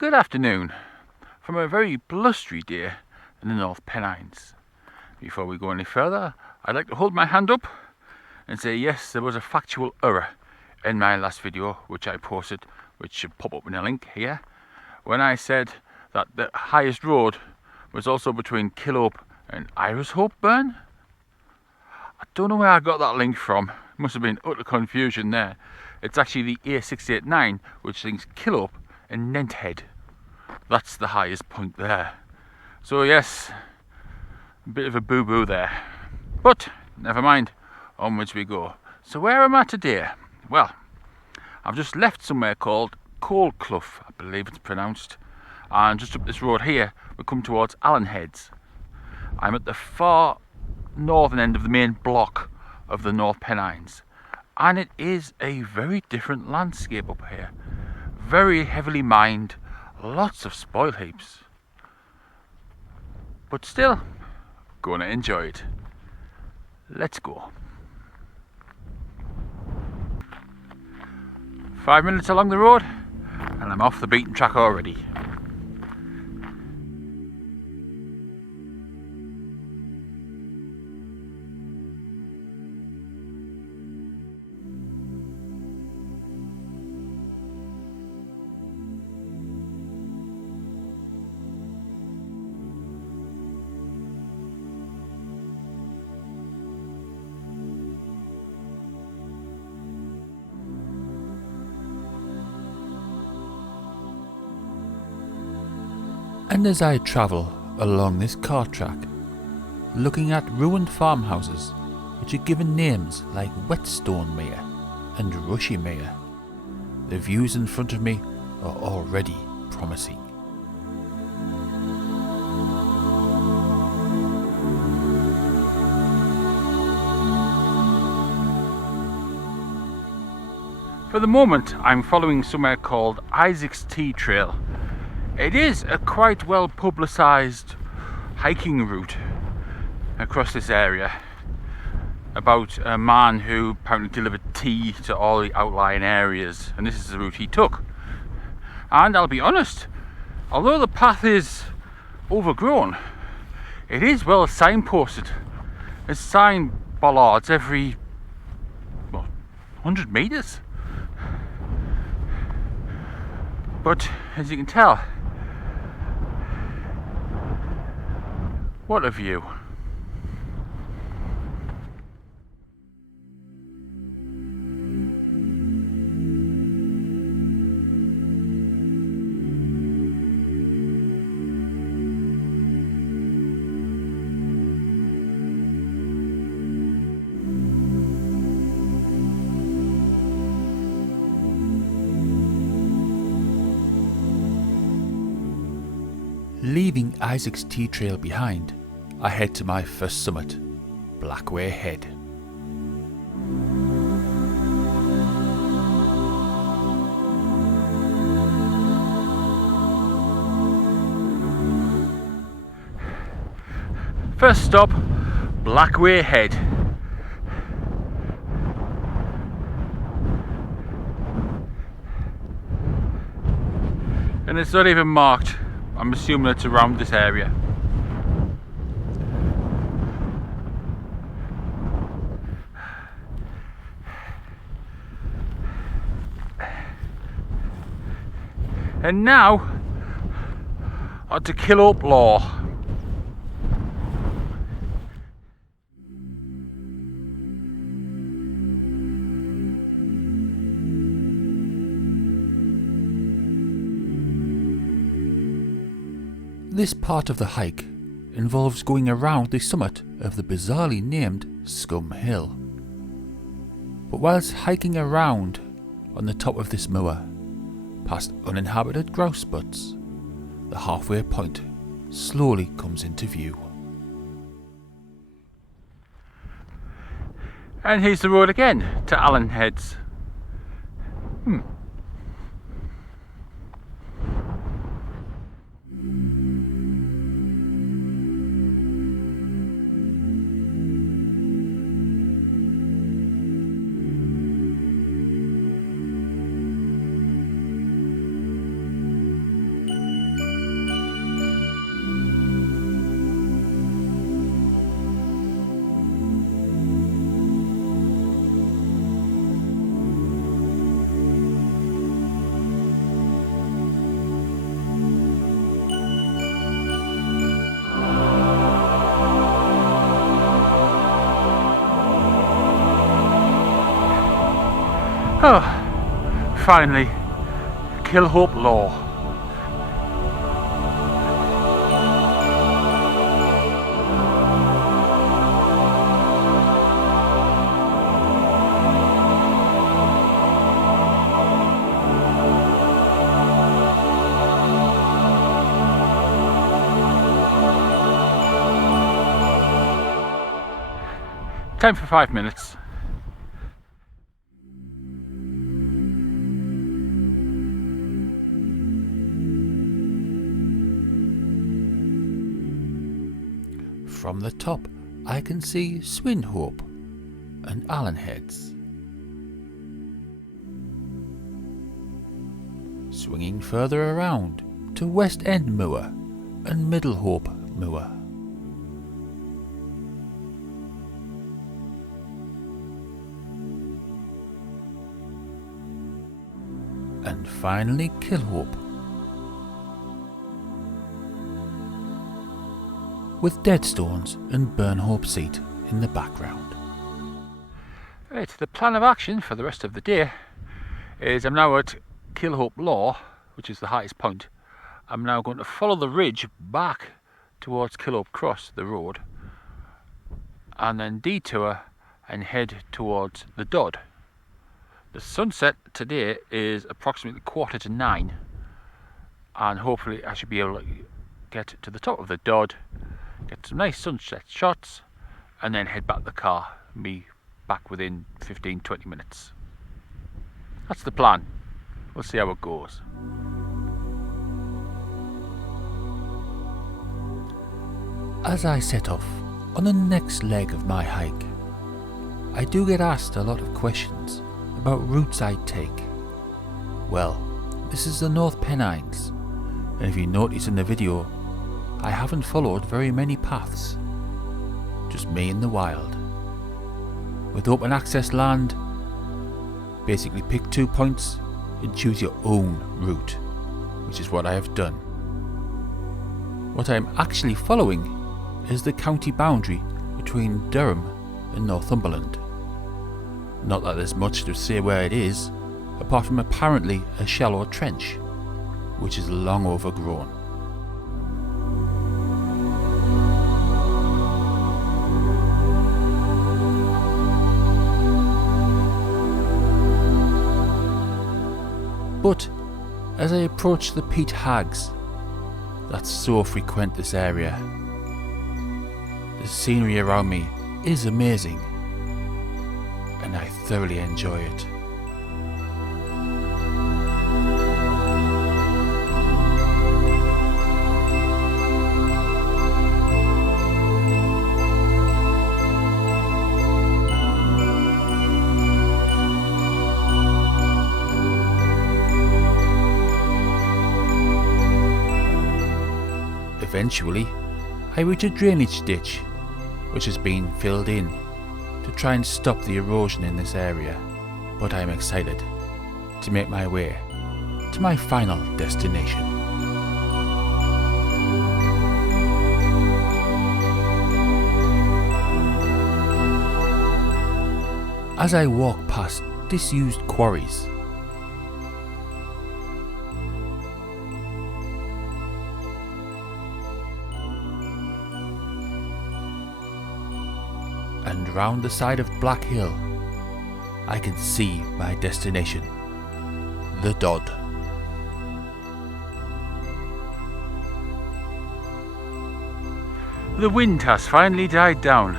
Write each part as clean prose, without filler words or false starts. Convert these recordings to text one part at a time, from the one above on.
Good afternoon from a very blustery day in the North Pennines. Before we go any further, I'd like to hold my hand up and say yes, there was a factual error in my last video which I posted, which should pop up in a link here, when I said that the highest road was also between Killhope and Hopeburn. I don't know where I got that link from. Must have been utter confusion there. It's actually the A689 which links Killhope and Nenthead. That's the highest point there. So yes, a bit of a boo-boo there. But never mind, onwards we go. So where am I today? Well, I've just left somewhere called Coalcleugh, I believe it's pronounced. And just up this road here, we come towards Allenheads. I'm at the far northern end of the main block of the North Pennines. And it is a very different landscape up here. Very heavily mined, lots of spoil heaps. But still, gonna enjoy it. Let's go. 5 minutes along the road and I'm off the beaten track already. And as I travel along this cart track, looking at ruined farmhouses which are given names like Whetstonemea and Rushymea, the views in front of me are already promising. For the moment, I'm following somewhere called Isaac's Tea Trail. It is a quite well publicised hiking route across this area about a man who apparently delivered tea to all the outlying areas, and this is the route he took. And I'll be honest, although the path is overgrown, it is well signposted. There's sign bollards every 100 metres. But as you can tell, what a view. Leaving Isaac's Tea Trail behind, I head to my first summit, Blackway Head. First stop, Blackway Head. And it's not even marked. I'm assuming it's around this area. And now, on to Killhope Law. This part of the hike involves going around the summit of the bizarrely named Scum Hill. But whilst hiking around on the top of this moor, past uninhabited grouse butts, the halfway point slowly comes into view. And here's the road again to Allenheads. finally, Killhope Law. Time for 5 minutes. From the top I can see Swinhope and Allenheads. Swinging further around to West End Moor and Middlehope Moor. And finally Killhope, with Deadstones and Burnhope Seat in the background. Right, the plan of action for the rest of the day is I'm now at Killhope Law, which is the highest point. I'm now going to follow the ridge back towards Killhope Cross, the road, and then detour and head towards the Dodd. The sunset today is approximately 9:15, and hopefully I should be able to get to the top of the Dodd, get some nice sunset shots, and then head back to the car and be back within 15-20 minutes. That's the plan. We'll see how it goes. As I set off on the next leg of my hike, I do get asked a lot of questions about routes I take. Well, this is the North Pennines, and if you notice in the video, I haven't followed very many paths, just me in the wild. With open access land, basically pick 2 points and choose your own route, which is what I have done. What I am actually following is the county boundary between Durham and Northumberland. Not that there's much to say where it is, apart from apparently a shallow trench, which is long overgrown. But as I approach the peat hags that so frequent this area, the scenery around me is amazing, and I thoroughly enjoy it. Eventually, I reach a drainage ditch which has been filled in to try and stop the erosion in this area, but I am excited to make my way to my final destination. As I walk past disused quarries, and round the side of Black Hill, I can see my destination, the Dodd. The wind has finally died down.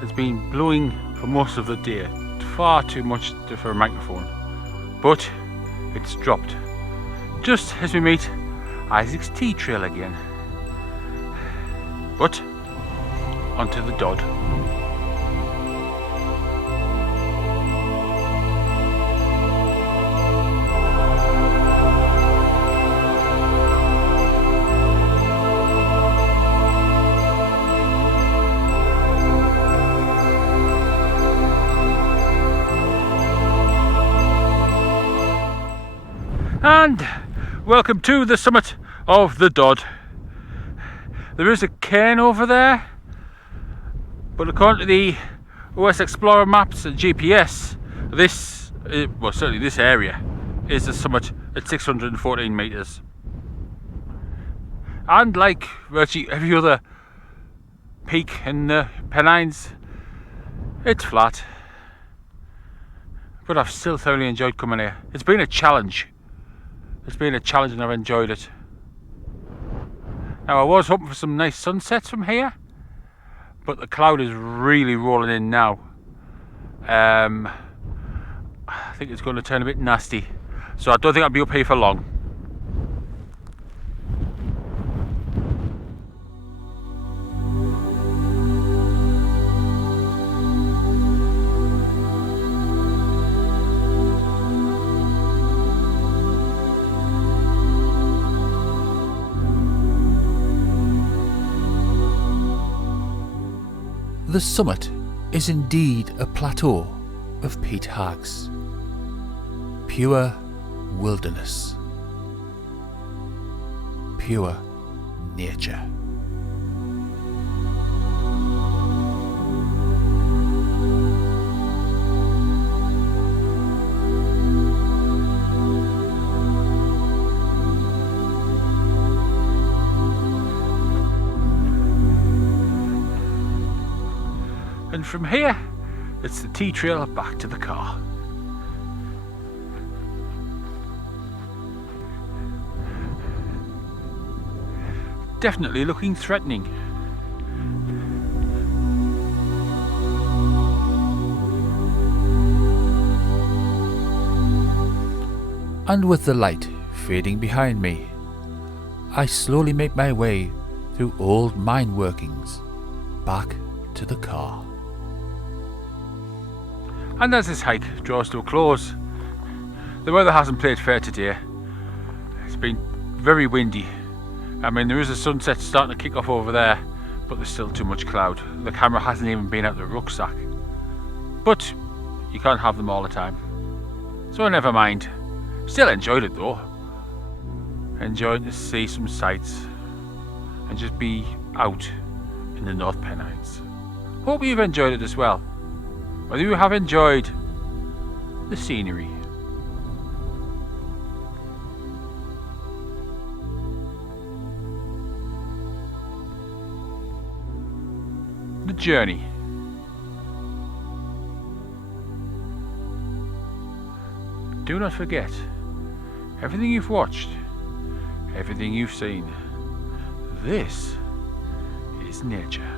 It's been blowing for most of the day, far too much for a microphone, but it's dropped just as we meet Isaac's tea trail again. But onto the Dodd. And welcome to the summit of the Dodd. There is a cairn over there, but according to the OS Explorer maps and GPS, this well, certainly this area is the summit at 614 metres. And like virtually every other peak in the Pennines, it's flat. But I've still thoroughly enjoyed coming here. It's been a challenge. It's been a challenge and I've enjoyed it. Now I was hoping for some nice sunsets from here, but the cloud is really rolling in now. I think it's going to turn a bit nasty, so I don't think I'll be up here for long. The summit is indeed a plateau of peat hags. Pure wilderness. Pure nature. And from here, it's the T-trail back to the car. Definitely looking threatening. And with the light fading behind me, I slowly make my way through old mine workings back to the car. And as this hike draws to a close, the weather hasn't played fair today. It's been very windy. I mean, there is a sunset starting to kick off over there, but there's still too much cloud. The camera hasn't even been out the rucksack. But you can't have them all the time, so never mind. Still enjoyed it though. Enjoyed to see some sights and just be out in the North Pennines. Hope you've enjoyed it as well. Whether you have enjoyed the scenery, the journey, do not forget, everything you've watched, everything you've seen, this is nature.